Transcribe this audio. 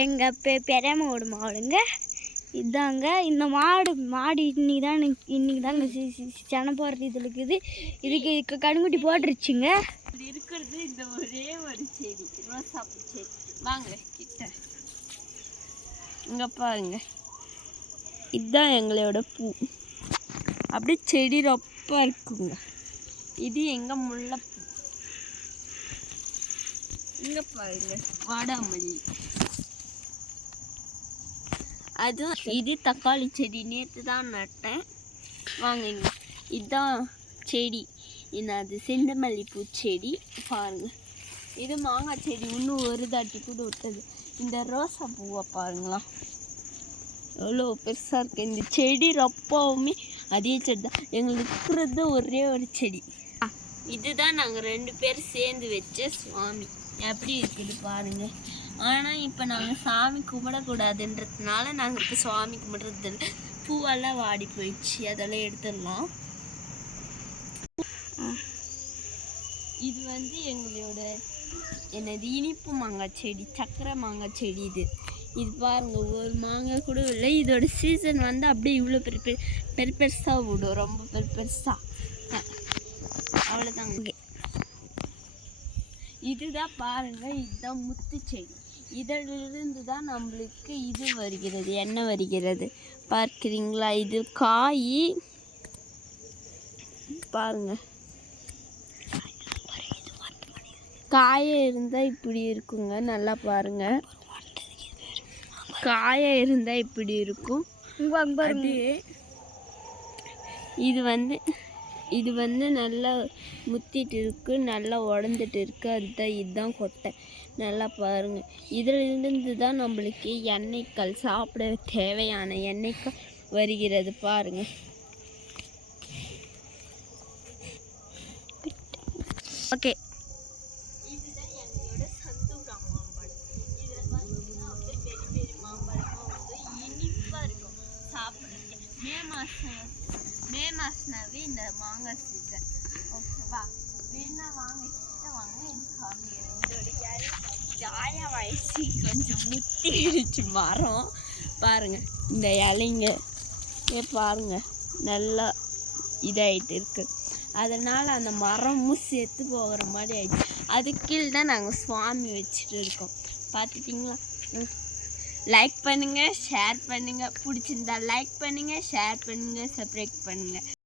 எங்கள் பெரியம்மா ஓடு மாடுங்க இதாங்க. இந்த மாடு இன்னைக்கு தாங்க சென போடுறது இதில் இருக்குது. இதுக்கு கண்குட்டி போட்டுருச்சுங்க. இது இருக்கிறது இந்த ஒரே ஒரு செடி, ரோசாப்பூ செடி. வாங்க கிட்ட, இங்கே பாருங்க, இதுதான் எங்களோட பூ. அப்படியே செடி ரொம்ப இருக்குங்க. இது எங்கள் முல்லைப்பூ. இங்கே பாருங்க வாடாமல்லி. அதுவும் இது தக்காளி செடி நேற்று தான் நட்டேன். வாங்குங்க, இதுதான் செடி. அது செண்டுமல்லிப்பூ செடி பாருங்க. இது மாங்காய் செடி, இன்னும் ஒரு தாட்டி கூட விட்டது. இந்த ரோசா பூவை பாருங்களா, எவ்வளோ பெருசாக இருக்குது. இந்த செடி ரொம்பவுமே அதே செடி தான். எங்களுக்கு இருக்கிறது ஒரே ஒரு செடி. இதுதான் நாங்கள் 2 பேர் சேர்ந்து வச்ச சுவாமி. எப்படி இருக்குது பாருங்க. ஆனால் இப்போ நாங்கள் சாமி கும்பிடக்கூடாதுன்றதுனால நாங்கள் இப்போ சுவாமி கும்பிட்றது இல்லை. பூவெல்லாம் வாடி போயிடுச்சு, அதெல்லாம் எடுத்துடலாம். இது எங்களோட இனிப்பு மாங்காய் செடி, சக்கரை மாங்காய் செடி. இது பாருங்க, ஒரு மாங்காய் கூட இல்லை. இதோட சீசன் அப்படியே இவ்வளோ பெருசாக விடும், ரொம்ப பெருசாக. அவ்வளோதாங்க. இதுதான் பாருங்க, இதுதான் முத்து செடி. இதிலிருந்து தான் நம்மளுக்கு இது வருகிறது, எண்ணெய் வருகிறது. பார்க்குறீங்களா, இது காய் பாருங்க. காயை இருந்தால் இப்படி இருக்குங்க, நல்லா பாருங்க. காயை இருந்தால் இப்படி இருக்கும். இது நல்லா முத்திட்டு இருக்கு, நல்லா உடந்துட்டு இருக்கு. இதுதான் கொட்டை. நல்லா பாருங்க. இதிலிருந்து தான் நம்மளுக்கு எண்ணெய்கள், சாப்பிட தேவையான எண்ணெய்கள் வருகிறது பாருங்க. ஓகே, இதுதான் எங்களோட சந்தூரா மாம்பழம். இதில் பார்த்தீங்கன்னா அப்படியே பெரிய மாம்பழமாக இனிப்பாக இருக்கும் சாப்பிட்றதுக்கு. மே மாதம்னாவே இந்த மாங்காய் சீசன். ஓகேவா, வேணா வாங்க, கிட்ட வாங்க, இது காமிக்கிறேன். இதோட ஜாயா வயசு கொஞ்சம் முத்திடுச்சு மரம் பாருங்க. இந்த இலைங்க பாருங்க, நல்லா இதாகிட்டு இருக்கு. அதனால் அந்த மரமும் சேர்த்து போகிற மாதிரி ஆயிடுச்சு. அதுக்கு கீழே தான் நாங்கள் சுவாமி வச்சுட்டு இருக்கோம். பார்த்துட்டிங்களா? லைக் பண்ணுங்கள், ஷேர் பண்ணுங்கள். பிடிச்சிருந்தா லைக் பண்ணுங்கள், ஷேர் பண்ணுங்கள், சப்ஸ்கிரைப் பண்ணுங்கள்.